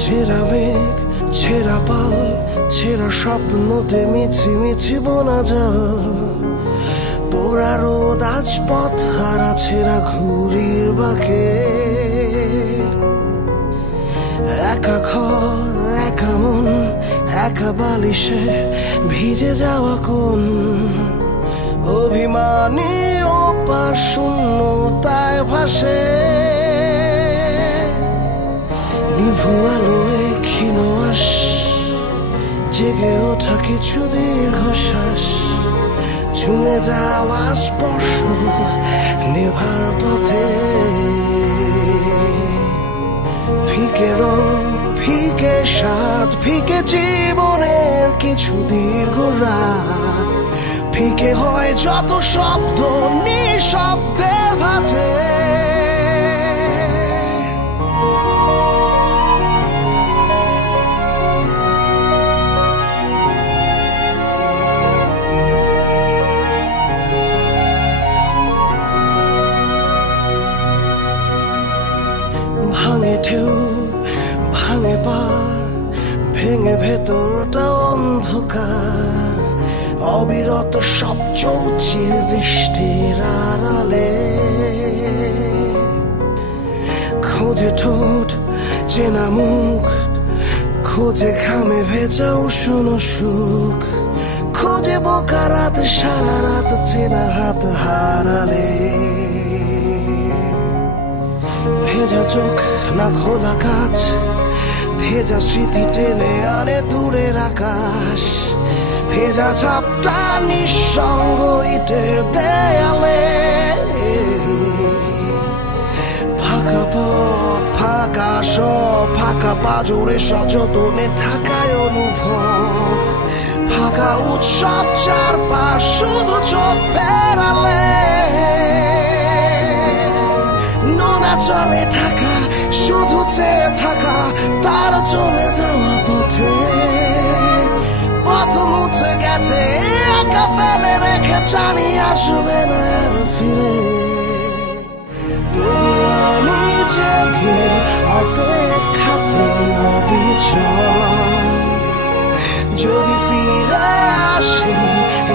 ছেঁড়া মেঘ, ছেঁড়া পাল, ছেঁড়া স্বপ্নতে মিছি মিছি বোনা জাল। পোড়া রোদ আজ পথ হারা, ছেঁড়া ঘুড়ির বাঁকে। একা ঘর, একা মন, একা বালিশে ভিজে যাওয়া কোন অভিমানী ওপার শূন্যতায় ভাসে। নিভু আলোয় ক্ষীণ আস, জেগে ওঠা কিছু দীর্ঘশ্বাস, ছুঁয়ে যাওয়া স্পর্শ নেভার পথে। ফিকে রং, ফিকে স্বাদ, ফিকে জীবনের কিছু দীর্ঘ রাত। ফিকে হয় যত শব্দ নিঃশব্দে ভাসে। ভাঙে ঢেউ, ভাঙে পার, ভেঙে ভেতরটা অন্ধকার। অবিরত সব চৌচির দৃষ্টির আড়ালে। খোঁজে ঠোঁট, চেনা মুখ, খোঁজে ঘামে ভেজা উষ্ণ সুখ। খোঁজে বোকা রাত, সারা রাত চেনা হাত হারালে। ভেজা চোখ না খোলা কাজ, ভেজা স্মৃতি টেনে আনে দূরের আকাশ। ভেজা ছাপটা নিঃসঙ্গ ইটের দেয়ালে। ফাঁকা পথ, ফাঁকা সব, ফাঁকা পাজরে সযতনে ঢাকায় অনুভব। ফাঁকা উৎসব চারপাশ, শুধু চোখ ফেরালে। নোনা চলে থাকা, শুধু চেয়ে থাকা, তার চলে যাওয়া পথে। পথ মুছে গেছে, একা ফেলে রেখে জানি আসবে না আর ফিরে। তবু আমি জেগে অপেক্ষাতে অবিচল। যদি ফিরে আসে,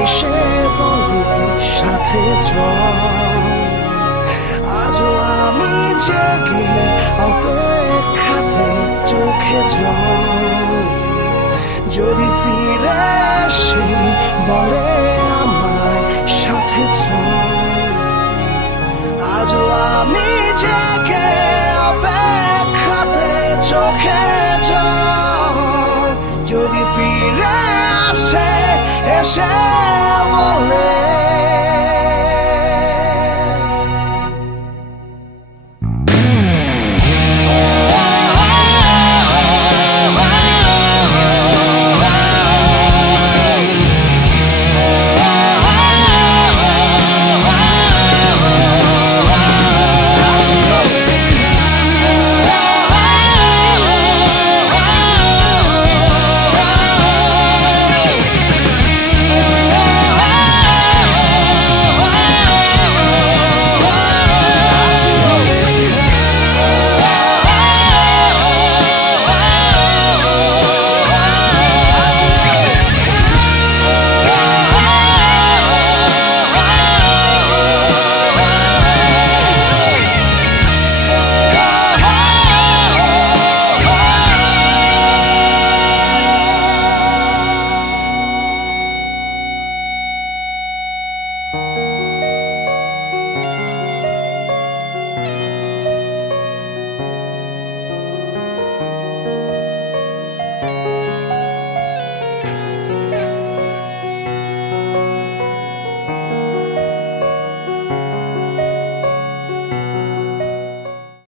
এসে বলে সাথে চল। আজও আমি জেগে অপেক্ষাতে চোখে জল। যদি ফিরে আসে, বলে আমায় সাথে চল। আজও আমি জেগে অপেক্ষাতে চোখে জল। যদি ফিরে আসে, এসে বলে